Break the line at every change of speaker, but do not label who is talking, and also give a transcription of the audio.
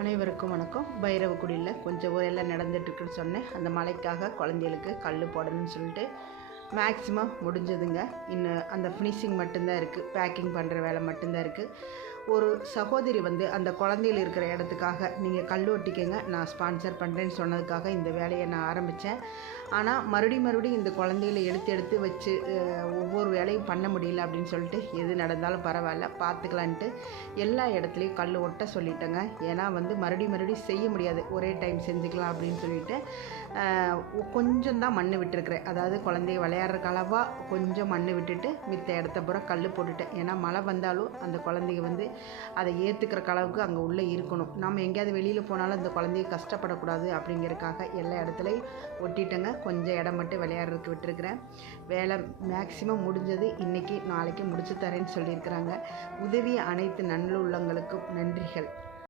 அனைவருக்கும் வணக்கம். பைரவக்குடியில் கொஞ்சம் ஊரெல்லாம் நடந்துட்டுருக்குன்னு சொன்னேன். அந்த மலைக்காக குழந்தைகளுக்கு கல் போடணும்னு சொல்லிட்டு மேக்ஸிமம் முடிஞ்சதுங்க. இன்னும் அந்த ஃபினிஷிங் மட்டும்தான் இருக்குது பேக்கிங் பண்ணுற வேலை மட்டும்தான் இருக்குது ஒரு சகோதரி வந்து அந்த குழந்தையில் இருக்கிற இடத்துக்காக நீங்கள் கல் ஒட்டிக்கங்க நான் ஸ்பான்சர் பண்ணுறேன்னு சொன்னதுக்காக இந்த வேலையை நான் ஆரம்பித்தேன் ஆனால் மறுபடியும் மறுபடியும் இந்த குழந்தைகளை எடுத்து எடுத்து வச்சு ஒவ்வொரு வேலையும் பண்ண முடியல அப்படின்னு சொல்லிட்டு எது நடந்தாலும் பரவாயில்ல பார்த்துக்கலான்ட்டு எல்லா இடத்துலையும் கல் ஒட்ட சொல்லிட்டேங்க. ஏன்னா வந்து மறுபடியும் மறுபடியும் செய்ய முடியாது. ஒரே டைம் செஞ்சுக்கலாம் அப்படின்னு சொல்லிட்டு கொஞ்சம் தான் மண் விட்டுருக்குறேன். அதாவது குழந்தைய விளையாடுறக்கு அளவாக கொஞ்சம் மண் விட்டுட்டு மித்த இடத்த பூரா கல் போட்டுட்டேன். ஏன்னா மழை வந்தாலும் அந்த குழந்தைங்க வந்து அதை ஏற்றுக்கிற அளவுக்கு அங்கே உள்ளே இருக்கணும். நம்ம எங்கேயாவது வெளியில் போனாலும் அந்த குழந்தைய கஷ்டப்படக்கூடாது அப்படிங்கிறதுக்காக எல்லா இடத்துலையும் ஒட்டிட்டேங்க. கொஞ்சம் இடம் மட்டும் விளையாடுறதுக்கு விட்டுருக்குறேன். வேலை மேக்ஸிமம் முடிஞ்சது இன்றைக்கி நாளைக்கு முடிச்சு தரேன்னு சொல்லியிருக்கிறாங்க. உதவிய அனைத்து நல்லுள்ளங்களுக்கும் நன்றிகள்.